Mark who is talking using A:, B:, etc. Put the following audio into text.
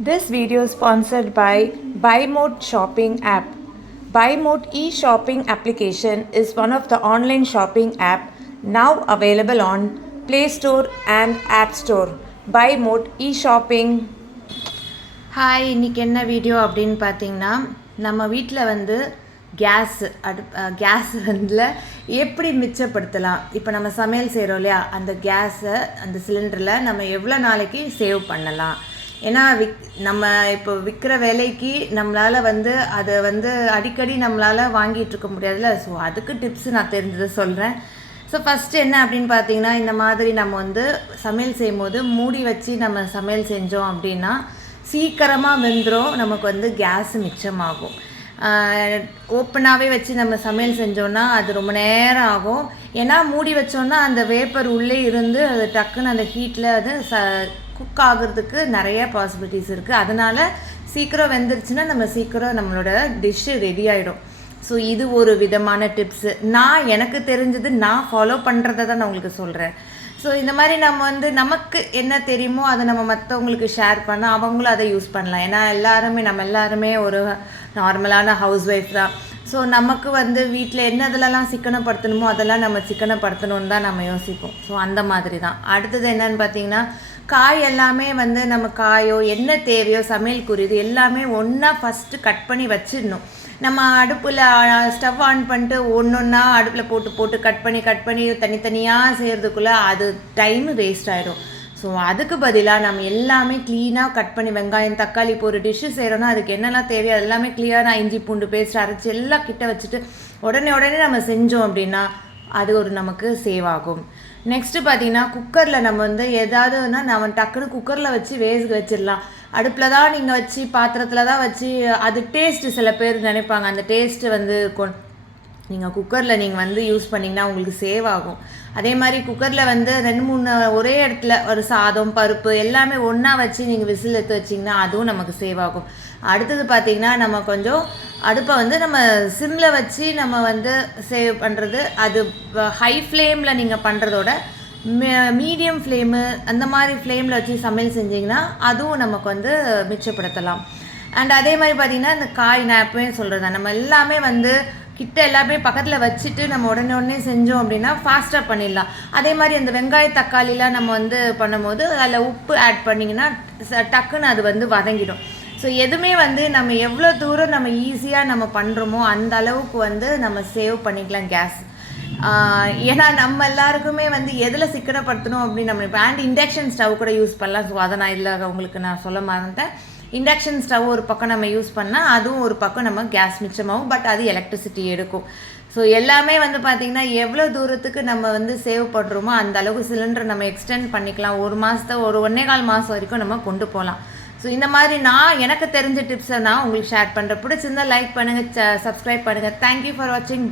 A: This video is sponsored by BuyMode Shopping app. BuyMode e-shopping application is one of the online shopping app now available on Play Store and App Store. BuyMode e-shopping
B: hi இன்றைக்கி என்ன video அப்படின்னு பார்த்தீங்கன்னா நம்ம வீட்டில் வந்து case அடு case வந்து எப்படி மிச்சப்படுத்தலாம் இப்போ நம்ம சமையல் செய்கிறோம் இல்லையா அந்த கேஸை அந்த சிலிண்டரில் நம்ம எவ்வளோ நாளைக்கு சேவ் பண்ணலாம் ஏன்னா விக் நம்ம இப்போ விற்கிற விலைக்கு நம்மளால் வந்து அதை வந்து அடிக்கடி நம்மளால் வாங்கிட்டு இருக்க முடியாதுல்ல. ஸோ அதுக்கு டிப்ஸ் நான் தெரிஞ்சதை சொல்கிறேன் ஸோ ஃபஸ்ட்டு என்ன அப்படின்னு பார்த்தீங்கன்னா இந்த மாதிரி நம்ம வந்து சமையல் செய்யும்போது மூடி வச்சு நம்ம சமையல் செஞ்சோம் அப்படின்னா சீக்கிரமாக வெந்துடும் நமக்கு வந்து கேஸ் மிச்சமாகும். ஓப்பனாகவே வச்சு நம்ம சமையல் செஞ்சோன்னா அது ரொம்ப நேரம் ஆகும். ஏன்னா மூடி வச்சோன்னா அந்த வேப்பர் உள்ளே இருந்து அது டக்குன்னு அந்த ஹீட்டில் அது ச குக் ஆகிறதுக்கு நிறைய பாசிபிலிட்டிஸ் இருக்குது அதனால் சீக்கிரம் வெந்துருச்சுன்னா நம்ம சீக்கிரம் நம்மளோட டிஷ்ஷு ரெடி ஆகிடும் ஸோ இது ஒரு விதமான டிப்ஸு நான் எனக்கு தெரிஞ்சது நான் ஃபாலோ பண்ணுறதை தான் நான் உங்களுக்கு சொல்கிறேன் ஸோ இந்த மாதிரி நம்ம வந்து நமக்கு என்ன தெரியுமோ அதை நம்ம மற்றவங்களுக்கு ஷேர் பண்ணால் அவங்களும் அதை யூஸ் பண்ணலாம். ஏன்னா எல்லாருமே நம்ம எல்லாருமே ஒரு நார்மலான ஹவுஸ் ஒய்ஃப் தான். ஸோ நமக்கு வந்து வீட்டில் என்ன இதெல்லாம் சிக்கனப்படுத்தணுமோ அதெல்லாம் நம்ம சிக்கனப்படுத்தணும்னு தான் நம்ம யோசிப்போம். ஸோ அந்த மாதிரி தான். அடுத்தது என்னன்னு பார்த்தீங்கன்னா காய் எல்லாமே வந்து நம்ம காயோ என்ன தேவையோ சமையல் குறியது எல்லாமே ஒன்றா ஃபஸ்ட்டு கட் பண்ணி வச்சிடணும். நம்ம அடுப்பில் ஸ்டவ் ஆன் பண்ணிட்டு ஒன்று ஒன்றா அடுப்பில் போட்டு போட்டு கட் பண்ணி கட் பண்ணி தனித்தனியாக செய்கிறதுக்குள்ளே அது டைம் வேஸ்ட் ஆகிடும் ஸோ அதுக்கு பதிலாக நம்ம எல்லாமே க்ளீனாக கட் பண்ணி வெங்காயம் தக்காளி இப்போ ஒரு டிஷ்ஷு செய்கிறோன்னா அதுக்கு என்னெல்லாம் தேவையோ அது எல்லாமே க்ளியராக இஞ்சி பூண்டு பேஸ்ட் அரைச்சி எல்லாம் கிட்ட வச்சுட்டு உடனே உடனே நம்ம செஞ்சோம் அப்படின்னா அது ஒரு நமக்கு சேவ் ஆகும். நெக்ஸ்ட்டு பார்த்தீங்கன்னா குக்கரில் நம்ம வந்து ஏதாவதுனா நம்ம டக்குன்னு குக்கரில் வச்சு வேக வச்சிடலாம். அடுப்பில் தான் நீங்கள் வச்சு பாத்திரத்தில் தான் வச்சு அது டேஸ்ட்டு சில பேர் நினைப்பாங்க. அந்த டேஸ்ட்டு வந்து கொ நீங்கள் குக்கரில் நீங்கள் வந்து யூஸ் பண்ணிங்கன்னா உங்களுக்கு சேவ் ஆகும். அதே மாதிரி குக்கரில் வந்து ரெண்டு மூணு ஒரே இடத்துல ஒரு சாதம் பருப்பு எல்லாமே ஒன்றா வச்சு நீங்கள் விசில் எடுத்து வச்சிங்கன்னா அதுவும் நமக்கு சேவ் ஆகும். அடுத்தது பார்த்திங்கன்னா நம்ம கொஞ்சம் அடுப்பை வந்து நம்ம சிம்மில் வச்சு நம்ம வந்து சேவ் பண்ணுறது அது ஹை ஃப்ளேமில் நீங்கள் பண்ணுறதோட மீடியம் ஃப்ளேமு அந்த மாதிரி ஃப்ளேமில் வச்சு சமையல் செஞ்சிங்கன்னா அதுவும் நமக்கு வந்து மிச்சப்படுத்தலாம். அண்ட் அதே மாதிரி பார்த்திங்கன்னா இந்த காய் நான் எப்போயும் சொல்கிறது நம்ம எல்லாமே வந்து கிட்ட எல்லாமே பக்கத்தில் வச்சுட்டு நம்ம உடனே உடனே செஞ்சோம் அப்படின்னா ஃபாஸ்ட்டாக பண்ணிடலாம். அதே மாதிரி அந்த வெங்காய தக்காளிலாம் நம்ம வந்து பண்ணும்போது அதில் உப்பு ஆட் பண்ணிங்கன்னா டக்குன்னு அது வந்து வதங்கிடும். ஸோ எதுவுமே வந்து நம்ம எவ்வளோ தூரம் நம்ம ஈஸியாக நம்ம பண்ணுறோமோ அந்த அளவுக்கு வந்து நம்ம சேவ் பண்ணிக்கலாம் கேஸ் ஏன்னா நம்ம எல்லாருக்குமே வந்து எதில் சிக்கனப்படுத்தணும் அப்படின்னு நம்ம இப்போ அண்ட் இண்டக்ஷன் ஸ்டவ் கூட யூஸ் பண்ணலாம். ஸோ அதை நான் இல்லை உங்களுக்கு நான் சொல்ல மாட்டேன் இண்டக்ஷன் ஸ்டவ் ஒரு பக்கம் நம்ம யூஸ் பண்ணால் அதுவும் ஒரு பக்கம் நம்ம கேஸ் மிச்சமாகும். பட் அது எலக்ட்ரிசிட்டி எடுக்கும். ஸோ எல்லாமே வந்து பார்த்திங்கன்னா எவ்வளோ தூரத்துக்கு நம்ம வந்து சேவ் பண்ணுறோமோ அந்த அளவுக்கு சிலிண்டர் நம்ம எக்ஸ்டெண்ட் பண்ணிக்கலாம். ஒரு மாதத்தை ஒரு ஒன்றே கால் மாதம் வரைக்கும் நம்ம கொண்டு போகலாம். ஸோ இந்த மாதிரி நான் எனக்கு தெரிஞ்ச டிப்ஸை நான் உங்களுக்கு ஷேர் பண்ணுறேன் பிடிச்சிருந்தா லைக் பண்ணுங்கள் சப்ஸ்கிரைப் பண்ணுங்கள் தேங்க்யூ ஃபார் வாட்சிங்